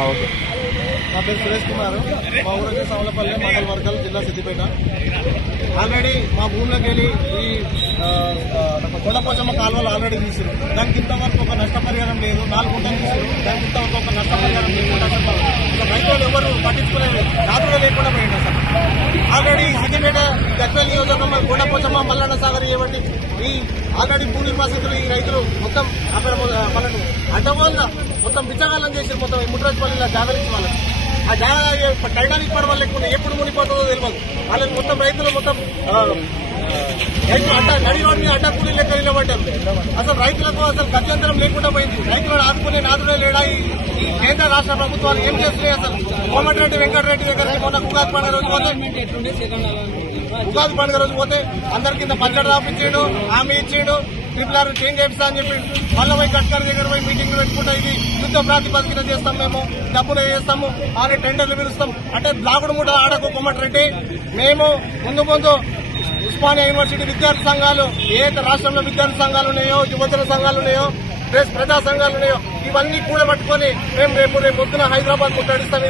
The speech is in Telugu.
ఓకే. నా పేరు సురేష్ కుమార్. మా ఊరు వచ్చి సవలపల్లి, మండల వర్గాలు, జిల్లా సిద్దిపేట. ఆల్రెడీ మా భూమిలోకి వెళ్ళి ఈ కొండపోచమ్మ కాలువలు ఆల్రెడీ తీసారు. దానికి ఇంతవరకు ఒక నష్టపరిహారం లేదు. 4 గుంటలు తీసారు, దానికి ఇంతవరకు ఒక నష్టపరిహారం లేకుండా అసలు రైతులు ఎవరు పట్టించుకునే రాత్రులు లేకుండా పోయింది. అసలు ఆల్రెడీ సిద్దిపేట గజ్వేల్ నియోజకవర్గం కొండపోచమ్మ, మల్లన్న సాగర్ ఇవ్వండి, ఈ ఆల్రెడీ భూ నిర్వాసితులు ఈ రైతులు మొత్తం అక్కడ వాళ్ళను అడ్డగోలుగా మొత్తం బిచ్చగాళ్ళని చేసి మొత్తం ముట్రాజపల్లిలో జాగరించి వాళ్ళకి ఆ జాగా టైటానిక్ పడవ లేకుండా ఎప్పుడు మునిపోతుందో తెలియదు. వాళ్ళకి మొత్తం రైతులు మొత్తం రైతులు నడి రోడ్డు మీద అడ్డ కూలీ లెక్క నిలబడ్డారు. అసలు రైతులకు అసలు గత్యంతరం లేకుండా పోయింది. రైతులను ఆదుకునే నాదుడే లేడా ఈ కేంద్ర రాష్ట్ర ప్రభుత్వాలు ఏం చేస్తున్నాయి? అసలు కోమటిరెడ్డి వెంకటరెడ్డి దగ్గరికి మొన్న ఉగాది పండుగ రోజు పోతే అందరి కింద పచ్చడి రాపించాడు, హామీ ఇచ్చాడు, ట్రిపుల్ చేంజ్ చేస్తా అని చెప్పి మళ్ళీ పోయి గడ్కరీ దగ్గర పోయి మీటింగ్లు పెట్టుకుంటా ఇది యుద్ధ ప్రాతిపదికన చేస్తాం, మేము డబ్బులు చేస్తాము అని టెండర్లు పిలుస్తాం అంటే బ్లాగుడు మూట ఆడకు కోమటిరెడ్డి. మేము ముందు ఉస్మానియా యూనివర్సిటీ విద్యార్థి సంఘాలు, ఏ రాష్ట్రంలో విద్యార్థి సంఘాలు ఉన్నాయో, యువజన సంఘాలు ఉన్నాయో, ప్రజా సంఘాలు ఉన్నాయో, ఇవన్నీ కూడా పట్టుకొని మేము రేపు పొద్దున హైదరాబాద్ ముట్టడిస్తాం.